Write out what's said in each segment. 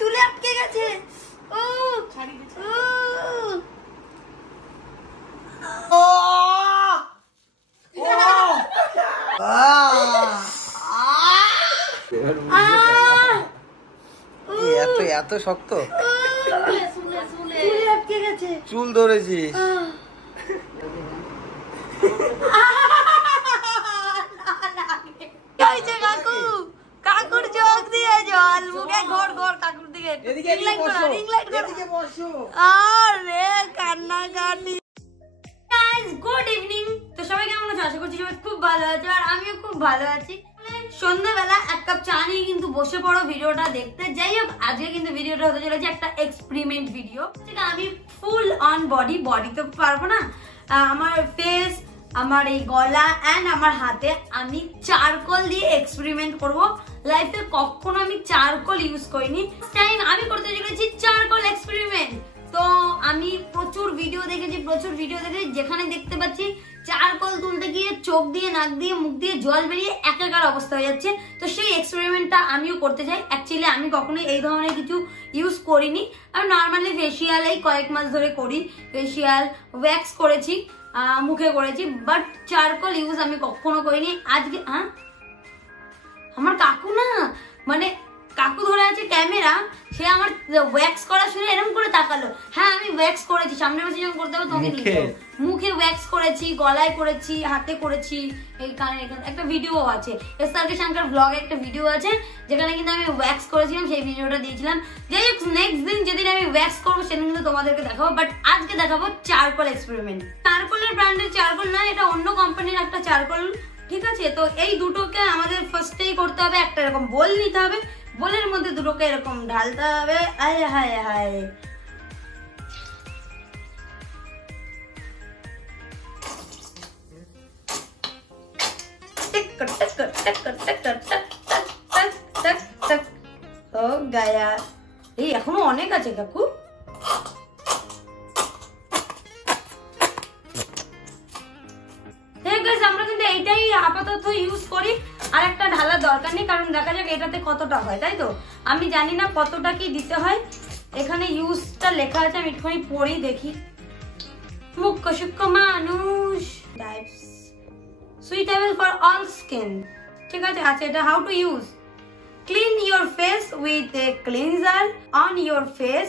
চুলে আটকে গেছে। ও এত এত শক্ত চুলে আটকে গেছে। চুল ধরেছিস? কাকু, কাকুর চোখ দিয়ে জল মুখে ঘর ঘর। কাকুর দিকে আরে কান্নাকাটি। Good evening. তো সবাই কেমন আছো? আশা করছি সবাই খুব ভালো আছে, আর আমিও খুব ভালো আছি। সন্ধ্যাবেলা এক কাপ চা নিয়ে কিন্তু বসে পড়ো ভিডিওটা দেখতে। যাই হোক, আজকে কিন্তু ভিডিওটা হতে চলেছে একটা এক্সপেরিমেন্ট ভিডিও। আমি ফুল অন বডি তো পারবো না, আমার ফেস, আমার এই গলা এন্ড আমার হাতে আমি চারকোল দিয়ে এক্সপেরিমেন্ট করব। লাইফে কখনো আমি চারকোল ইউজ করিনি, টাইম আমি করতে চলেছি চারকোল এক্সপেরিমেন্ট। তো আমি প্রচুর ভিডিও দেখেছি, যেখানে দেখতে পাচ্ছি চারকোল তুলতে গিয়ে চোখ দিয়ে, নাক দিয়ে, মুখ দিয়ে জল বেরিয়ে একাকার অবস্থা হয়ে যাচ্ছে। তো সেই এক্সপেরিমেন্টটা আমিও করতে চাই। অ্যাকচুয়ালি আমি কখনোই এই ধরনের কিছু ইউজ করিনি। আমি নর্মালি ফেসিয়াল এই কয়েক মাস ধরে করি, ফেসিয়াল ওয়্যাক্স করেছি, মুখে করেছি, বাট চারকোল ইউজ আমি কখনো করিনি। আজকে আমার কাকু না, মানে কাকু ধরে আছে ক্যামেরা, সে আমার ওয়্যাক্স করা শুনে এরকম করে তাকালো। হ্যাঁ, আমি ওয়্যাক্স করেছি, সামনে বসে যখন করতে হবে তখন মুখে ওয়্যাক্স করেছি, গলায় করেছি, হাতে করেছি, এই কানে একটা ভিডিও আছে, এসআরকে শঙ্কর ব্লগে একটা ভিডিও আছে যেখানে কিন্তু আমি ওয়্যাক্স করেছিলাম, সেই ভিডিওটা দিয়েছিলাম। যাই হোক, নেক্সট দিন যেদিন আমি ওয়্যাক্স করবো সেদিন কিন্তু তোমাদেরকে দেখাবো, বাট আজকে দেখাবো চারকোল এক্সপেরিমেন্ট। চারকোলের ব্র্যান্ডের চারকোল না, এটা অন্য কোম্পানির একটা চারকোল, ঠিক আছে? তো এই দুটোকে আমাদের ফার্স্টেই করতে হবে, একটা এরকম বোল নিতে হবে, বোলের মধ্যে দুটোকে এরকম ঢালতে হবে। আয় হায় হায়, এই এখনো অনেক আছে কাকু। আমরা কিন্তু এইটাই আপাতত ইউজ করি, আর একটা ঢালার দরকার নেই, কারণ দেখা যাক এটাতে কতটা হয়, তাই তো? আমি জানি না কতটা কি দিতে হয়, এখানে ইউজটা লেখা আছে, আমি একটুখানি পড়ি দেখি। মুখ্য সূক্ষ্ম মানুষ, সুইটেবল ফর অল স্কিন, ঠিক আছে? আচ্ছা, এটা how to use. Clean your face with a cleanser on your face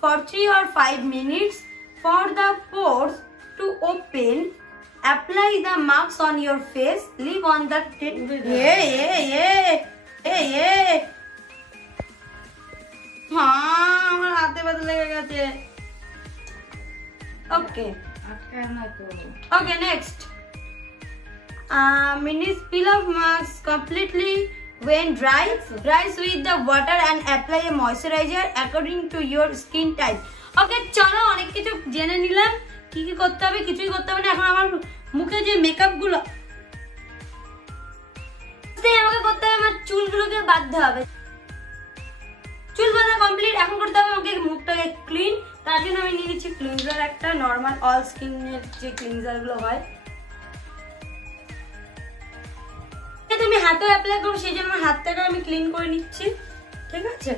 for 3 or 5 minutes for the pores to open. Apply the marks on your face. Leave on the আমার হাতে ব্যথা লেগে গেছে। Okay, next. Minutes peel off marks completely when dries with the water and apply a moisturizer according to your skin type. Okay, চলো অনেক কিছু জেনে নিলাম। কি কি করতে হবে? কিছুই করতে হবে না। এখন আমার মুখে যে মেকআপ গুলো আমাকে করতে হবে, আমার চুলগুলোকে বাঁধতে হবে। চুল বাঁধা কমপ্লিট, এখন করতে হবে আমাকে মুখটাকে ক্লিন। তার জন্য আমি নিয়ে নিচ্ছি ক্লিনজার, একটা নর্মাল অল স্কিনের যে ক্লিনজার গুলো হয়। তুমি হাতেও অ্যাপ্লাই করবো, সেই জন্য আমার হাতটাকে আমি ক্লিন করে নিচ্ছি, ঠিক আছে?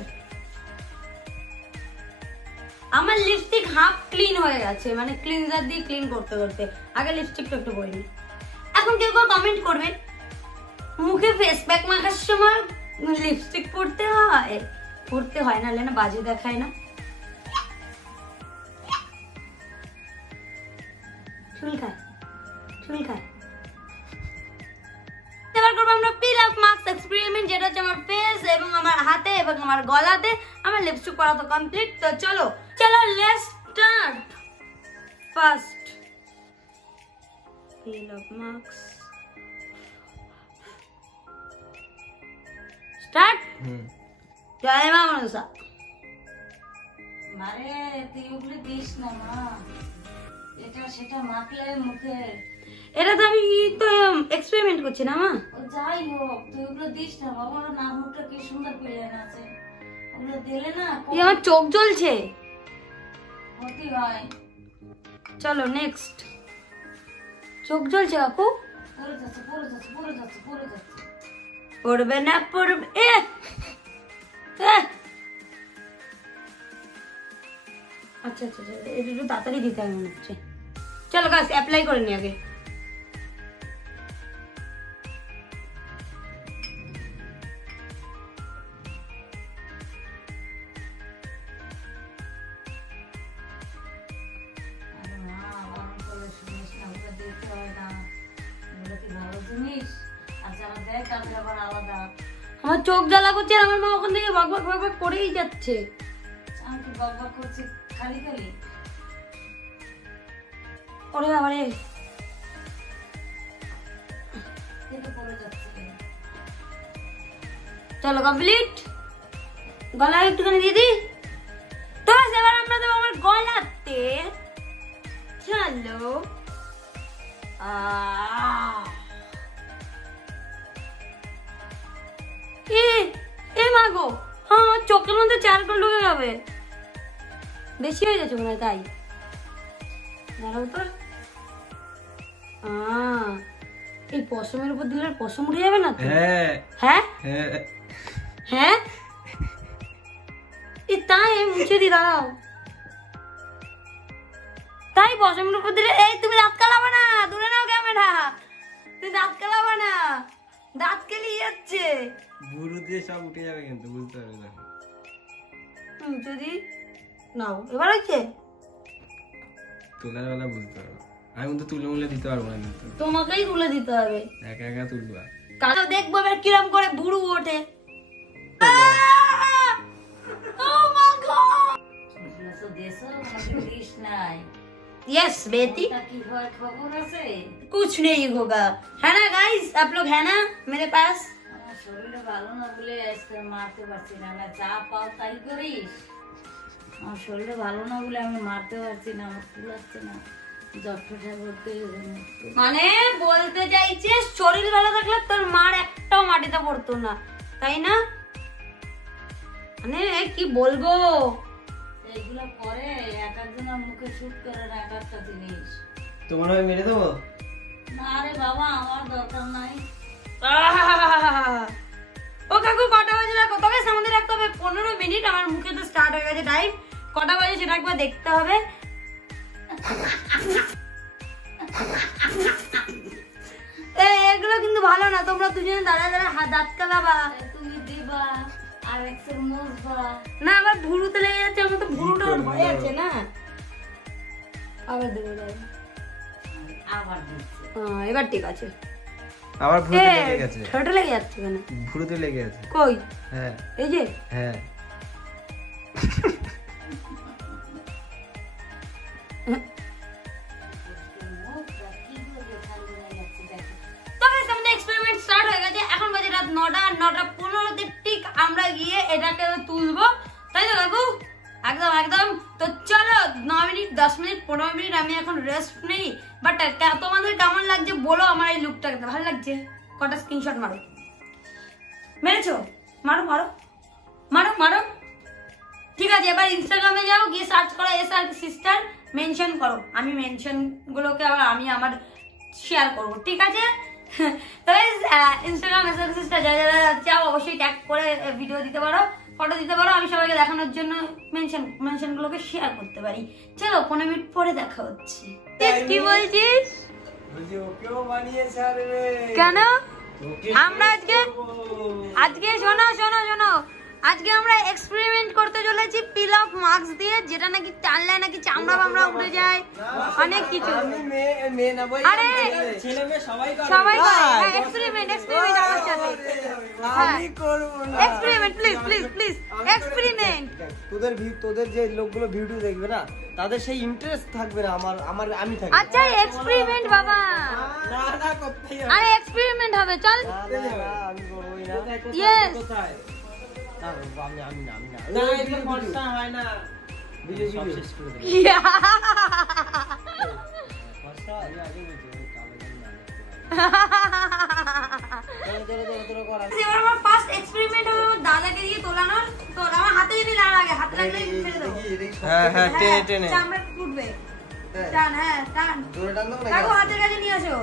আমার লিপস্টিক হাফ ক্লিন হয়ে গেছে, মানে ক্লিনজার দিয়ে ক্লিন করতে করতে। আগে লিপস্টিকটা একটু পরিনি। এখন কেউ কেউ কমেন্ট করবে, মুখে ফেস প্যাক মাখার সময় লিপস্টিক পরতে হয়? পরতে হয় না, না বাজে দেখায় না। চুলকায়। এবার করবো আমরা পিল অফ মাস্ক এক্সপেরিমেন্ট, যেটা হচ্ছে আমার ফেস এবং আমার হাতে এবং আমার গলাতে। আমার লিপস্টিক পরা তো কমপ্লিট, তো চলো let's start. First peel off mask, start. জয় মা মনসা। মারে তুই ওগুলো দিস না মা, এটা সেটা মাখলে মুখে। এটা তো আমি তো এক্সপেরিমেন্ট করছি না মা। যাই হোক, তুই ওগুলো দিস না বাবা, না মুখটা কি সুন্দর প্লেন আছে, ওগুলো দিলে না আমার চোখ জ্বলছে, ক্ষতি হয়। চলো নেক্সট। চোখ জ্বলছে কাকু? পড়ে যাচ্ছে। পড়বে না, পড়বে। আচ্ছা আচ্ছা আচ্ছা, এটা একটু তাড়াতাড়ি দিতে হবে মনে হচ্ছে। চলো গাছ অ্যাপ্লাই করে নি আগে। আরে মা, বারণ করলে শুনিস না, ওগুলো দিতে হয় না। ওগুলো কি ভালো জিনিস? আর যারা দেয় তাদের আবার আলাদা। আমার চোখ জ্বালা করছে আর আমার মা ওখান থেকে বক বক বক বক করেই যাচ্ছে। আমি কি বকবক করছি খালি খালি? ওরে বাবারে, কেটে পড়ে যাচ্ছে। চলো কমপ্লিট। গলায় একটুখানি দিয়ে দিই তো ব্যাস, এবার আমরা দেবো আমার গলাতে। চলো এ মা গো, হ্যাঁ আমার চোখের মধ্যে চারকোল ঢুকে যাবে, বেশি হয়ে গেছে মনে হয়, তাই দাঁড়াও তো। এই পশমের উপর দিলে পশম উঠে যাবে না তো? হ্যাঁ হ্যাঁ তাই মুছে দি, দাঁড়াও। তাই পশমের উপর দিলে, এই তুমি দাঁত কালাবে না, দূরে নাও ক্যামেরা, তুমি দাঁত কালাবে না, দাঁত কেলিয়ে যাচ্ছে। বুড়ো দিয়ে সব উঠে যাবে কিন্তু, বুঝতে পারবে না। মুছে দি, নাও এবার হচ্ছে। তোলার বেলা বুঝতে পারবো, আমি কিন্তু তুলে মুলে দিতে পারবো না কিন্তু, তোমাকেই তুলে দিতে হবে, একা একা তুলবা। কারণ দেখবো এবার কিরম করে বুড়ো ওঠে। तो देशो मुझे दिस নাই। यस बेटी, তা কি হয় খবর আছে? कुछ नहीं होगा, है ना गाइस? आप लोग है ना मेरे पास? আমার শরীরটা ভালো না বলে আজকে মারতে পারছি না। না যা পাও তাই করিস। আমার শরীরটা ভালো না বলে আমি মারতে পারছি না, আমার কুলাচ্ছে না। ডক্টর করতে মানে বলতে চাইছে শরীর ভালো থাকলে তোর মার একটাও মাটিতে পড়তো না, তাই না? মানে কি বলবো, এইগুলো করে এক একজনের মুখে শুট করে না এক একটা জিনিস। তোমার আমি মেরে দেবো? না রে বাবা, আমার দরকার নাই। ও কাকু কটা বাজে দেখো, তবে আমাদের রাখতে হবে 15 মিনিট, আমার মুখে তো স্টার্ট হয়ে গেছে টাইম। কটা বাজে সেটা একবার দেখতে হবে। এগুলো কিন্তু ভালো না, তোমরা দুজনে দাঁড়ায় দাঁড়ায় দাঁত কালাবা। তুমি দিবা আর একশো মুছবা না, আবার ভুরুতে লেগে যাচ্ছে, আমার তো ভুরুটা ভরে আছে না। আবার দেবো, আবার দিচ্ছে। এবার ঠিক আছে। আমার ভুরুতে লেগে গেছে। ঠোঁটে লেগে যাচ্ছে কেন? ভুরুতে লেগে আছে। কই? হ্যাঁ এই যে। হ্যাঁ এক্সপেরিমেন্ট স্টার্ট হয়ে গেছে, এখন বাজে রাত 9:15 ঠিক আমরা গিয়ে এটাকে তুলবো, তাই তো কাকু? একদম একদম। তো চলো 9 মিনিট 10 মিনিট 15 মিনিট আমি এখন রেস্ট নেই। বাট তোমাদের কেমন লাগছে বলো, আমার এই লুকটাকে ভালো লাগছে? কটা স্ক্রিনশট মারো। মেরেছো? মারো মারো মারো মারো। ঠিক আছে, এবার ইনস্টাগ্রামে যাও, গিয়ে সার্চ করো SR সিস্টার, মেনশন করো। আমি মেনশন গুলোকে আবার আমি আমার শেয়ার করবো, ঠিক আছে? তো ইনস্টাগ্রাম SR সিস্টার যারা যারা চাও অবশ্যই ট্যাগ করে ভিডিও দিতে পারো, ফটো দিতে পারো, আমি সবাইকে দেখানোর জন্য মেনশন গুলোকে শেয়ার করতে পারি। চলো 15 মিনিট পরে দেখা হচ্ছে। কি বলছিস? কেন আমরা আজকে শোনো শোনো শোনো, আজকে আমরা এক্সপেরিমেন্ট করতে চলেছি পিল অফ মাস্ক দিয়ে, যেটা নাকি টানলে নাকি চামড়া বামড়া উঠে যায়, অনেক কিছু। আরে সবাই করে এক্সপেরিমেন্ট আমার সাথে। আমি করব না experiment, please please please experiment. তোদের যে লোকগুলো ভিডিও দেখবে না, তাদের সেই ইন্টারেস্ট থাকবে না, আমার আমি থাকি। আচ্ছা এক্সপেরিমেন্ট বাবা, না না করতেই হবে। আরে এক্সপেরিমেন্ট হবে, চল। আমি করবই না। ইয়েস না আমি না না এটা খরচা হয় না, ভিডিও সব শেষ করে দেব। খরচা আগে আগে বলছি, কালো গান না তোরা কর। এবার আমার ফার্স্ট এক্সপেরিমেন্ট হবে আমার দাদাকে দিয়ে তোলানোর। তো আমার হাতে যদি না লাগে, হাতে লাগলে ছেড়ে দেবো। হ্যাঁ হ্যাঁ টেনে টেনে চামড়া ফুটবে, টান, হ্যাঁ টান। জোরে টান দাও না। কাকু হাতের কাছে নিয়ে আসো।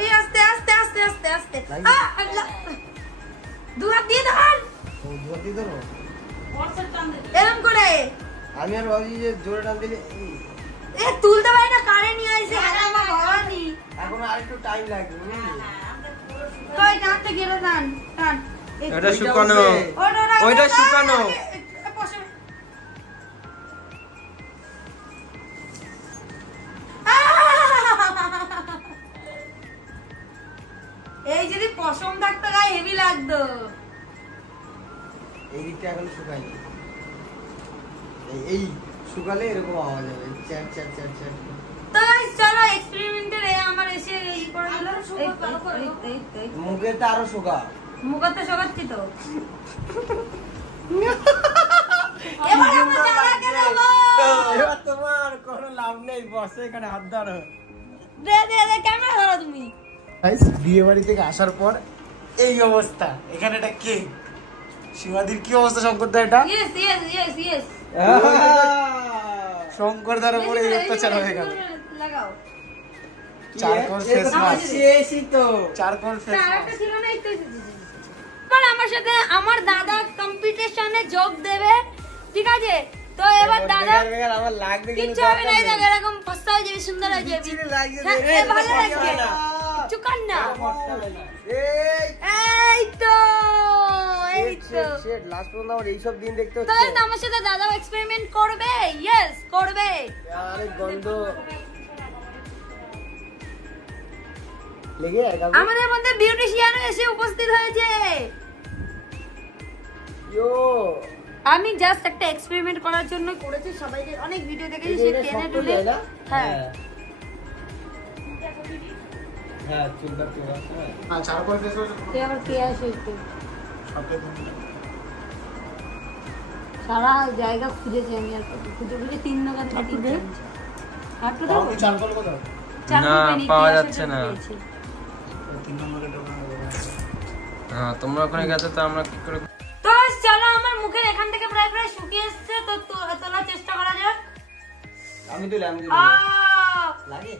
এই আস্তে আস্তে আস্তে আস্তে আস্তে, দু হাত দিয়ে ধর, ও দুয়ার দিয়ে ধরো। হোয়াটসঅ্যাপ টান দে। এরকম করে আমি আর ভাবছি যে জোরে টান দিলে এ তুলতে পারি না, কারে নিয়ে আইছে আমার ভবানী। এখন আর একটু টাইম লাগবে বুঝলি? কই টানতে গেলে টান টান। এটা শুকানো, ওইটা শুকানো। এই যদি পশম থাকতো গায়ে হেভি লাগতো। এই দিকটা এখন শুকায়নি, এই শুকালে এরকম আওয়াজ হবে, চ্যাট চ্যাট চ্যাট চ্যাট। তো গাইস চলো এক্সপেরিমেন্টের আমার এসে এই করে দিল। মুখে তো আরো শুকা, মুখে তো শোকাচ্ছি তো। এবার আমরা দাদাকে দেবো। এবার তোমার কোনো লাভ নেই, বসে এখানে হাত ধরো। দে দে দে ক্যামেরা ধরো তুমি। গাইস বিয়ে বাড়ি থেকে আসার পর এই অবস্থা, এখানে এটা কে শিবাদির কি অবস্থা? শঙ্কর দা এটা yes yes yes yes Shankar দার উপরে এই অত্যাচার হয়ে গেল। লাগাও। চারকোল ফেস মাস্ক, শেষই তো। চারকোল ফেস আরেকটা মাস্ক। ছিল না, এই তো এবার আমার সাথে আমার দাদা কম্পিটিশনে যোগ দেবে, ঠিক আছে? তো এবার দাদা আমার লাগবে কিন্তু কিচ্ছু হবে না, এই দেখো এরকম ফস্তা হয়ে যাবে, সুন্দর হয়ে যাবে। হ্যাঁ, এ ভালো লাগবে, চুকান না। এই তো এই তো লাস্ট পর্যন্ত আমার এইসব দিন দেখতে তো হচ্ছে। আমার সাথে দাদাও এক্সপেরিমেন্ট করবে। ইয়েস করবে। আরে গন্ধ লেগে গেল। আমাদের মধ্যে বিউটিশিয়ান এসে উপস্থিত হয়েছে। ইয়ো আমি জাস্ট একটা এক্সপেরিমেন্ট করার জন্য করেছি, সবাই যে অনেক ভিডিও দেখেছি সে টেনে টুলে। হ্যাঁ হ্যাঁ চুলটা তো আছে। হ্যাঁ চারকোল ফেস ওয়াশ কে আবার কে আসে একটু সবটাই সারা জায়গা খুঁজেছি আমি, আর খুঁজে খুঁজে 3 দোকান থেকে কিনেছি। হাঁটতে দাও কি চারকোল কোথাও না, পাওয়া যাচ্ছে না। 3 নম্বরের দোকানে হ্যাঁ তোমরা ওখানে গেছো তো আমরা কি করে? তো চলো আমার মুখের এখান থেকে প্রায় প্রায় শুকিয়ে এসেছে, তো তোলার চেষ্টা করা যাক। আমি দিলে লাগে।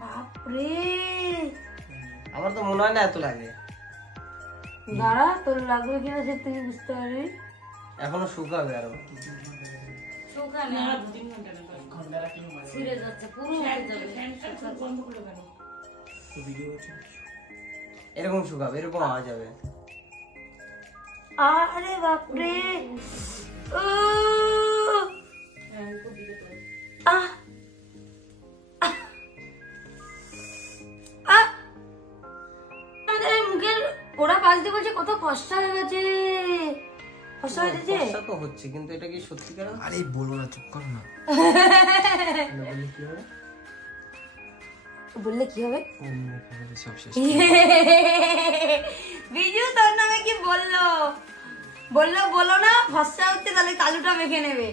বাপরে আমার তো মনে হয় না এত লাগে। দাঁড়া, তোর লাগবে কিনা সে তুই বুঝতে পারবি। এখনো শুকাবে আরো। শুকানো আর 2-3 ঘন্টা না, ছিঁড়ে যাচ্ছে পুরো উঠে যাবে। ভিডিও হচ্ছে এরকম শুকাবে, এরকম আওয়াজ হবে। আরে বাপরে আহ মুখের ওরা পাশ দিয়ে বলছে কত কষ্ট হয়ে গেছে, কষ্ট হয়ে গেছে। কষ্ট তো হচ্ছে, কিন্তু এটা কি সত্যিকার? আরে বলো না, চুপ কর না। বললে কি হবে? সব শেষ। বিজু তোর নামে কি বললো? বললো বলো না, ফসা হচ্ছে তাহলে কালুটা মেখে নেবে।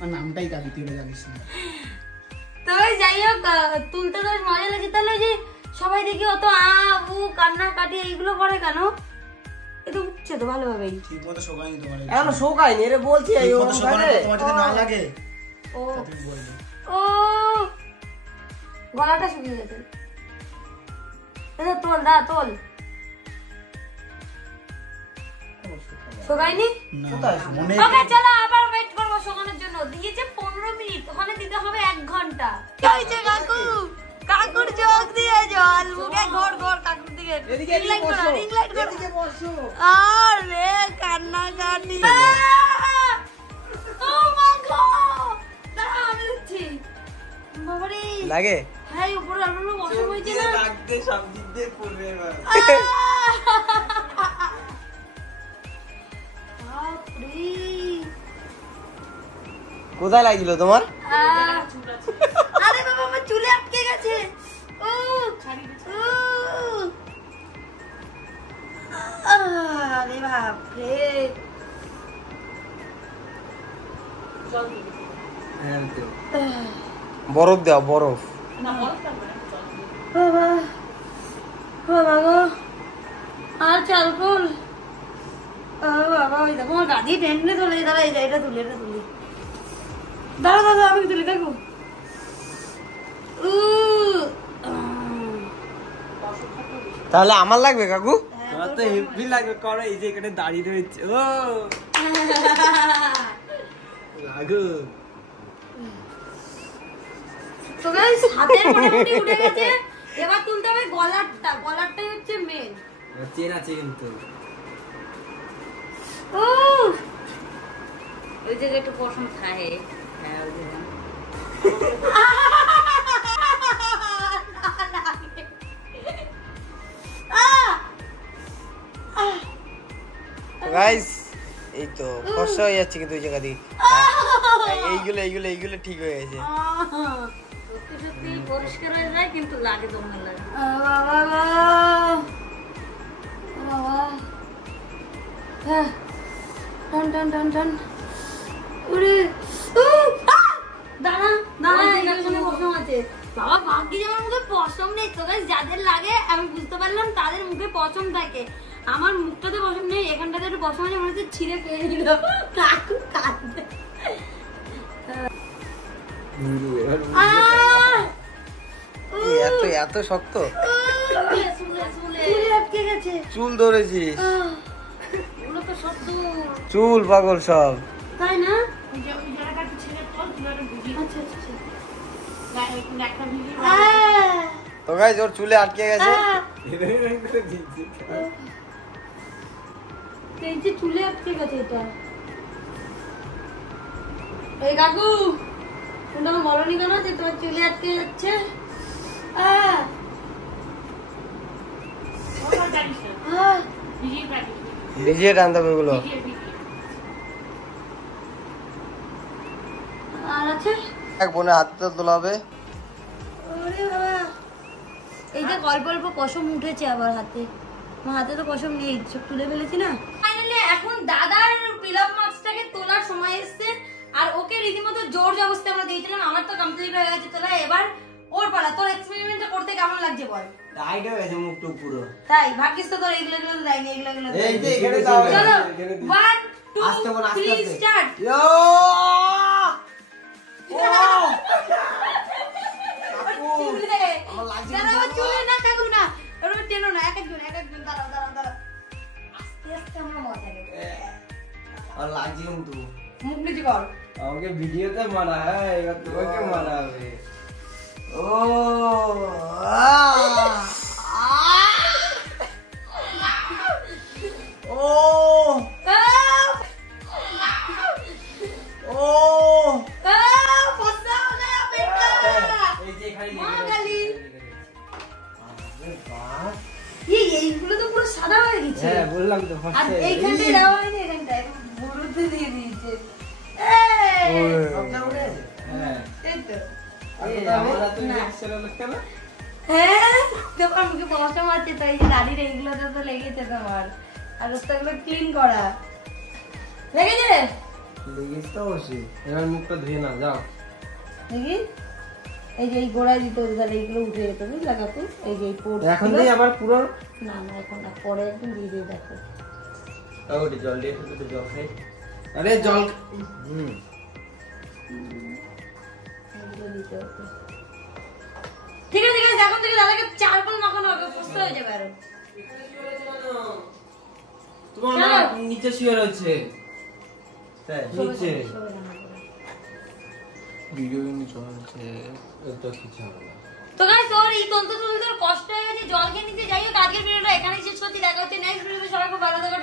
আর নামটাই কালি, তুই জানিস না। তবে যাই হোক, তুলতে তো মজা লাগে। তাহলে যে সবাই দেখি অত উ কান্না কাটি এইগুলো করে কেন? এটা উঠছে তো ভালোভাবেই। ঠিক মতো শোকায়নি তোমার, এখনো শোকায়নি, এরে বলছি এই ঠিক মতো শোকানো তোমার যদি না লাগে ও তুমি বলবে। ও গলাটা শুকিয়ে গেছে। এটা তোল দা, তোল। শোকায়নি? না কোথায় মনে ওকে চলো আবার ওয়েট করবো শোকানোর জন্য। দিয়েছে 15 মিনিট, ওখানে দিতে হবে 1 ঘন্টা। কি হয়েছে কাকু? কাকুর চোখ দিয়ে জল, মুখে ঘর ঘর কাকুর দিকে। রিং লাইট করো, রিং লাইট করো। এদিকে বসো। আরে কান্না কাটি। ও মা গো, দাঁড়া আমি দিচ্ছি। বাবারে লাগে? হ্যাঁ উপরে আলো বসে হয়েছে না। লাগতে সব দিক দিয়ে পড়বে এবার। বাপরে কোথায় লাগছিল তোমার? আরে বাবা আমার চুলে আটকে গেছে। ও আরে বাপরে বরফ দাও, বরফ। বাবা বাবা গো, আর চালকুল। বাবা ওই দেখো আমার গাড়ি টেনে তোলে। দাঁড়া এটা তুলি, এটা তুলি। দাঁড়া দাদা আমি তুলি কাকু। তাহলে আমার লাগবে কাকু? কত হেভি লাগে করো, এই যে এখানে দাঁড়িয়ে রয়েছে। ও লাগু তো গাইস হাতের মোটামুটি উঠে গেছে, এবার তুলতে হবে গলারটাই হচ্ছে মেন। চেন আছে কিন্তু ওই জায়গায় একটু পছন্দ খায়। হ্যাঁ ওই জায়গা গাইস এই তো ফর্সা হয়ে যাচ্ছে কিন্তু ওই জায়গা দিয়ে এইগুলো ঠিক হয়ে গেছে। সত্যি সত্যি পরিষ্কার হয়ে যায় কিন্তু লাগে তো মনে লাগে। বাবা ভাগ্যি যেমন মুখে পশম নেই তো গাইস, যাদের লাগে আমি বুঝতে পারলাম তাদের মুখে পশম থাকে, আমার মুখটাতে পশম নেই, এখানটাতে একটু পশম আছে, মনে হচ্ছে ছিঁড়ে ফেলে দিল। কাকু কাঁদবে। এত শক্ত চুলে আটকে গেছে। চুল ধরেছিস? ওগুলো তো শব্দ। চুল পাগল সব। তাই না? তো গাইস ওর চুলে আটকে গেছে। এই যে চুলে আটকে গেছে এটা। এই কাকু তোমরা বলনি কেন যে তোমার চুলে আটকে যাচ্ছে? ভিজিয়ে টানতে হবে ওগুলো। আর আছে এক বোনে হাতটা তোলা হবে। ওরে বাবা, এই যে অল্প অল্প পশম উঠেছে আবার হাতে, আমার হাতে তো পশম নেই, সব তুলে ফেলেছি না। ফাইনালি এখন দাদার পিলাপ মাছটাকে তোলার সময় এসছে, আর ওকে রীতিমতো জোর জবরদস্তি আমরা দিয়েছিলাম। আমার তো কমপ্লিট হয়ে গেছে তোলা, এবার ওর পালা। তোর এক্সপেরিমেন্টটা করতে কেমন লাগছে বল? টাইট হয়ে গেছে মুখটা পুরো। তাই ভাগ্যিস তো তোর এগুলো তো দেয়নি, এগুলো এই যে এখানে দাও। চলো এখানে দিই। 1 2 আস্তে বল, আস্তে 3 আস্তে। স্টার্ট। ইয়ো! চুলে না কাকু না, ওর টেনো না, এক একজন দাঁড়াও আস্তে আস্তে আমরা মজা নেব। আর লাগছে কিন্তু। মুখ নিচে কর। আমাকে ভিডিওতে মারা হয়, এবার তোমাকে মারা হবে। ও ও ও ফসা हो गया बेटा। এই যে এখানে মা গালি। আরে বাহ, এইগুলো তো পুরো সাদা হয়ে গেছে। হ্যাঁ বললাম তো আর ফার্স্টে এইখানটায় দেওয়া হয়নি, এখানটায় হলুদ দিয়ে দিয়েছে। সবটা উঠে গেছে। হ্যাঁ এই তো। আমরা তো রিঅ্যাকশন হচ্ছে না। হ্যাঁ তোমার মুখে পশম আছে, তো এই যে দাড়ির এইগুলোতে তো লেগেছে তোমার, আর ওগুলো ক্লিন করা লেগেছে। লেগেছে তো অবশ্যই। এবার মুখটা ধুয়ে নাও, যাও। দেখি এই যে এই গোড়ায় দিতে হতো, তাহলে এইগুলো উঠে যেত, বুঝলা কাকু? এই যে এই পোর্ট এখন দিয়ে আবার পুরো না না এখন না, পরে একদম দিয়ে দিয়ে দেখো। ওটা জল দিয়ে একটু জল খাই। আরে জল এইগুলো দিতে হতো। ঠিক আছে এখন থেকে দাদাকে চারকোল মাখানো হবে, সুস্থ হয়ে যাবে আরো। তোমার চলো। মা নিচে শুয়ে রয়েছে। তাই নিচে ভিডিও কিন্তু চলছে, তো কিছু হবে না। তো গাইস ওর এই তুলতে তুলতে কষ্ট হয়ে গেছে, জল খেয়ে নিতে। যাই হোক আজকের ভিডিওটা এখানেই শেষ করছি, দেখা হচ্ছে নেক্সট ভিডিওতে। সবাই খুব ভালো থাকো।